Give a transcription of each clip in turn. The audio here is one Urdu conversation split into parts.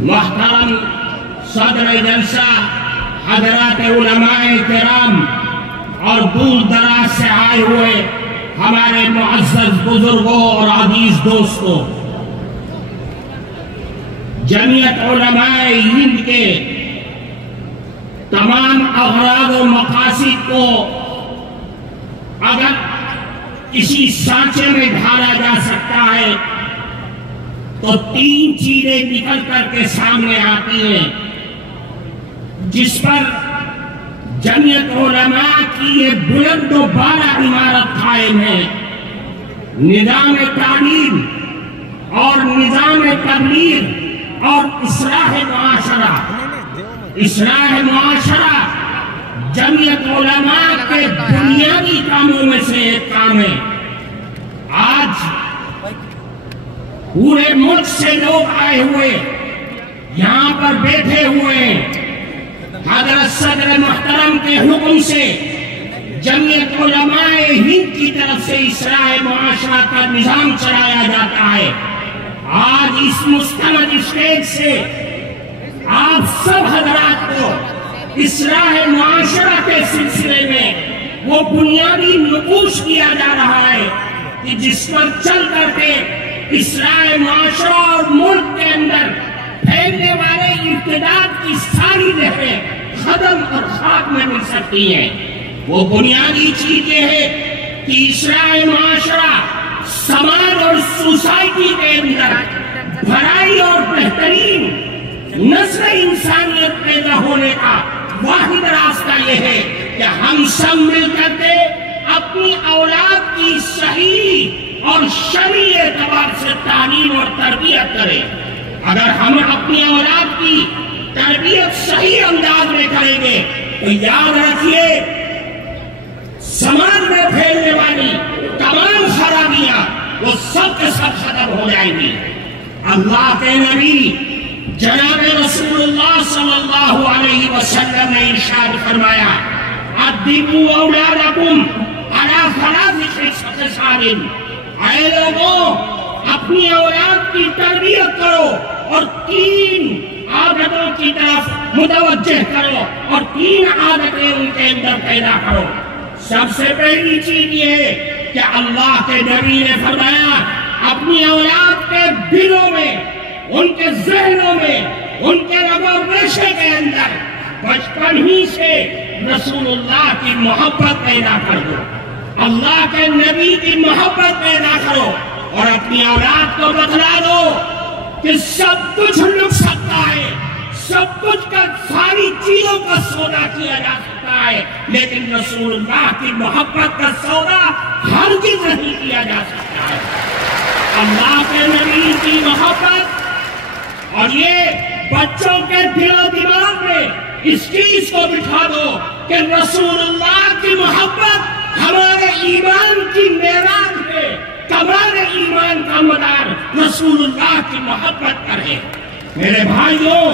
محترم صدر جلسہ، حضرات علماء کرام اور دور دراز سے آئے ہوئے ہمارے معزز بزرگوں اور عزیز دوستوں، جمعیت علماء ہند کے تمام اغراض و مقاصد کو اگر کسی سانچے میں ڈھالا جا سکتا ہے تو تین چیزیں نکل کر کے سامنے آتی ہیں جس پر جمعیت علماء کی یہ بلند و بالا عمارت قائم ہے: نظام تعلیم اور نظام تبلیغ اور اصلاح معاشرہ۔ اصلاح معاشرہ جمعیت علماء کے بنیادی کاموں میں سے ایک کام ہے۔ آج پورے ملک سے لوگ آئے ہوئے یہاں پر بیٹھے ہوئے ہیں۔ حضرت صدر محترم کے حکم سے جمعیت علماء ہند کی طرف سے اصلاح معاشرہ کا نظام چلایا جاتا ہے۔ آج اس مستند اسٹیج سے آپ سب حضرات کو اصلاح معاشرہ کے سلسلے میں وہ بنیادی نقوش کیا جا رہا ہے کہ جس پر چل کر کے اصلاح معاشرہ اور ملک کے اندر پھیلنے والے ارتداد کی ساری لہریں ختم اور خاک میں مل سکتی ہیں۔ وہ بنیادی چیز یہ ہے کہ اصلاح معاشرہ سماج اور سوسائٹی کے اندر بھلائی اور بہترین نسل انسانیت پیدا ہونے کا واحد راستہ یہ ہے کہ ہم سب مل کر کے اپنی اولاد کی صحیح اور شرعی اعتبار سے تعلیم اور تربیت کریں۔ اگر ہم اپنی اولاد کی تربیت صحیح انداز میں کریں گے تو یاد رکھیے سماج میں پھیلنے والی تمام خرابیاں وہ سب کے سب ختم ہو جائیں گی۔ اللہ کے نبی جناب رسول اللہ صلی اللہ علیہ وسلم نے ارشاد فرمایا: ادبوا اولادکم علی ثلاث خصال۔ اے لوگوں، اپنی اولاد کی تربیت کرو اور تین عادتوں کی طرف متوجہ کرو اور تین عادتیں ان کے اندر پیدا کرو۔ سب سے پہلی چیز یہ ہے کہ اللہ کے نبی نے فرمایا اپنی اولاد کے دلوں میں، ان کے ذہنوں میں، ان کے رگ و ریشے کے اندر بچپن ہی سے رسول اللہ کی محبت پیدا کر دو، اللہ کے نبی کی محبت پیدا کرو اور اپنی اولاد کو بتلا دو کہ سب کچھ لک سکتا ہے، سب کچھ کا ساری چیزوں کا سودا کیا جا سکتا ہے، لیکن رسول اللہ کی محبت کا سودا ہرگز نہیں کیا جا سکتا ہے۔ اللہ کے نبی کی محبت اور یہ بچوں کے دل و دماغ میں اس چیز کو بٹھا دو کہ رسول اللہ کی محبت ہمارے ایمان کی معراج ہے، کمال ایمان کا مدار رسول اللہ کی محبت پر ہے۔ میرے بھائیوں،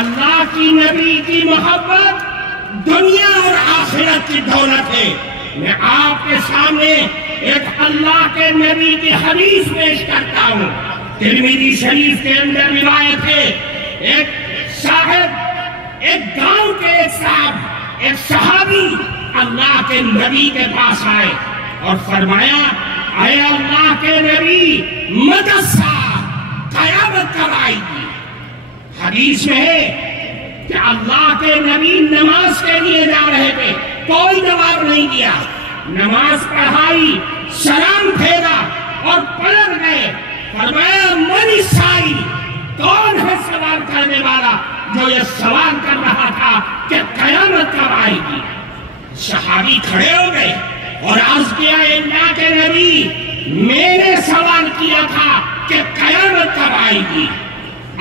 اللہ کی نبی کی محبت دنیا اور آخرت کی دولت ہے۔ میں آپ کے سامنے ایک اللہ کے نبی کی حدیث پیش کرتا ہوں۔ ترمذی شریف کے اندر روایت ہے، ایک صاحب، ایک گاؤں کے ایک صاحب، ایک صحابی اللہ کے نبی کے پاس آئے اور فرمایا: اے اللہ کے نبی، متی الساعہ، قیامت کب آئے گی؟ حدیث میں ہے کہ اللہ کے نبی نماز کے لیے جا رہے تھے، کوئی جواب نہیں دیا، نماز پڑھائی، سلام پھیرا اور پلٹ گئے۔ فرمایا: من السائل، کون ہے سوال کرنے والا جو یہ سوال کر رہا تھا کہ قیامت کب آئے گی؟ صحابی کھڑے ہو گئے اور عرض کیا: اللہ کے نبی، میں نے سوال کیا تھا کہ قیامت کب آئے گی؟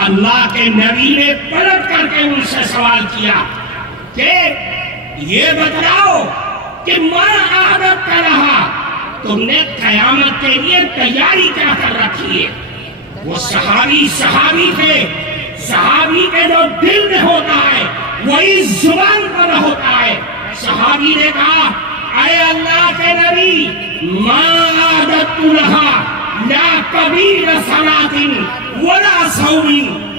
اللہ کے نبی نے پلٹ کر کے ان سے سوال کیا کہ یہ بتلاؤ کہ میں عادت کر رہا، تم نے قیامت کے لیے تیاری کیا کر رکھی ہے؟ وہ صحابی تھے، صحابی کے جو دل میں ہوتا ہے وہی زبان پر ہوتا ہے۔ صحابی نے کہا: اے اللہ کے نبی، ما عادت لہا لا کبیر صلاۃ ولا صوم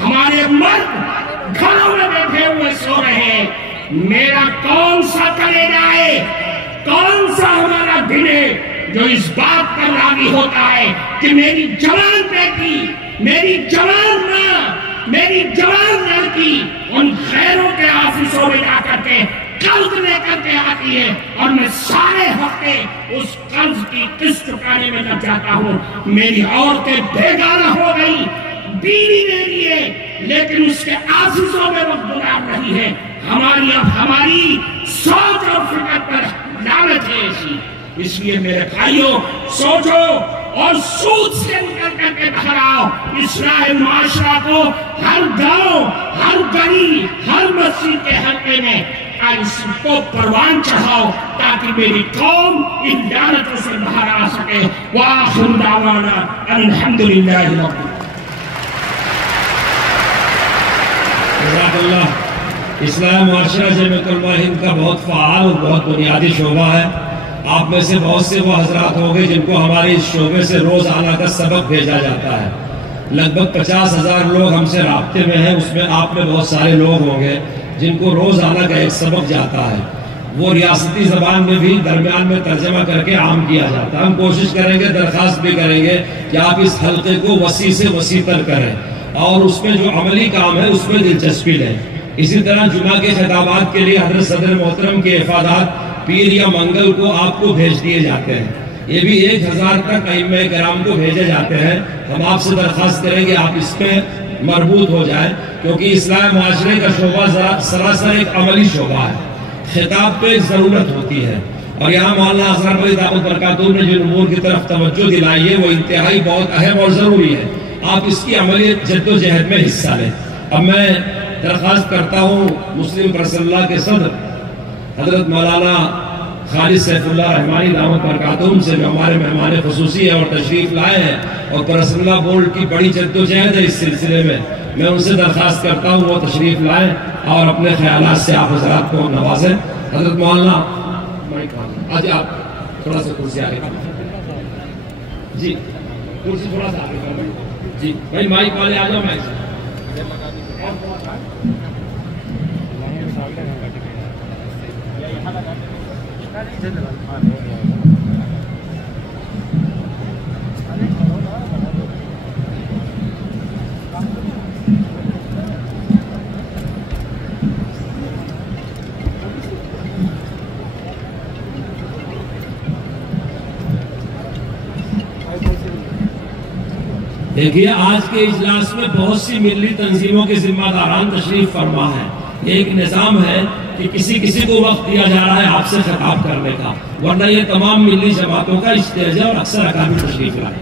ہمارے مرد گھروں میں بیٹھے ہوئے سو رہے ہیں۔ میرا کون سا کلیجہ ہے، کون سا ہمارا دل ہے جو اس بات پر راضی ہوتا ہے کہ میری جوان بیٹی، میری جوان ماں، میری جوان لڑکی ان خیروں کے آفسوں میں جا کر کے قرض لے کر کے آتی ہے اور میں سارے ہفتے اس قرض کی قسط چکانے میں لگ جاتا ہوں۔ میری عورتیں بیگانہ ہو گئی، بیوی میری ہے لیکن اس کے آفسوں میں وقت گزار رہی ہے۔ ہماری سوچ اور فکر پر لعنت ہے ایسی۔ اس لیے میرے بھائیوں، سوچو اور سود سے نکل کر کے باہر آؤ۔ اصلاح معاشرہ کو ہر گاؤں، ہر گلی، ہر مسجد کے حلقے میں اس کو پروان چڑھاؤ تاکہ میری قوم ان لعنتوں سے باہر آ سکے۔ وآخر دعوانا الحمدللہ رب العالمین۔ جزاک اللہ۔ اصلاح معاشرہ جمعیت علماء ہند کا بہت فعال اور بہت بنیادی شعبہ ہے۔ آپ میں سے بہت سے وہ حضرات ہوں گے جن کو ہمارے اس شعبے سے روزانہ کا سبق بھیجا جاتا ہے۔ لگ بھگ 50,000 لوگ ہم سے رابطے میں ہیں، اس میں آپ میں بہت سارے لوگ ہوں گے جن کو روزانہ کا ایک سبق جاتا ہے۔ وہ ریاستی زبان میں بھی درمیان میں ترجمہ کر کے عام کیا جاتا ہے۔ ہم کوشش کریں گے، درخواست بھی کریں گے کہ آپ اس حلقے کو وسیع سے وسیع تر کریں اور اس میں جو عملی کام ہے اس میں دلچسپی لیں۔ اسی طرح جمعہ کے خطابات کے لیے حضرت صدر محترم کے افادات پیر یا منگل کو آپ کو بھیج دیے جاتے ہیں۔ یہ بھی 1000 تک ائمہ کرام کو بھیجے جاتے ہیں۔ ہم آپ سے درخواست کریں گے آپ اس میں مربوط ہو جائیں، کیونکہ اصلاح معاشرے کا شعبہ سراسر ایک عملی شعبہ ہے۔ خطاب پہ ضرورت ہوتی ہے اور یہاں مولانا اظہر بھائی دعوت برکاتہ نے جو امور کی طرف توجہ دلائی ہے وہ انتہائی بہت اہم اور ضروری ہے۔ آپ اس کی عملی جد و جہد میں حصہ لیں۔ اب میں درخواست کرتا ہوں مسلم پریس اللہ کے صدر حضرت مولانا خالد سیف اللہ رحمانی دعوت برکاتہم سے جو ہمارے مہمان خصوصی ہیں اور تشریف لائے ہیں اور پریس اللہ بورڈ کی بڑی جد و جہد ہے اس سلسلے میں ان سے درخواست کرتا ہوں وہ تشریف لائیں اور اپنے خیالات سے آپ حضرات کو نوازیں۔ حضرت مولانا آج آپ تھوڑا سا کرسی آگے جی، کرسی تھوڑا سا آگے جی بھائی، مائک والے آ جاؤ۔ مائک دیکھیے، آج کے اجلاس میں بہت سی ملی تنظیموں کے ذمہ داران تشریف فرما ہے۔ یہ ایک نظام ہے کہ کسی کو وقت دیا جا رہا ہے آپ سے خطاب کرنے کا، ورنہ یہ تمام ملی جماعتوں کا اسٹیج ہے اور اکثر اکابر تشریف لائے۔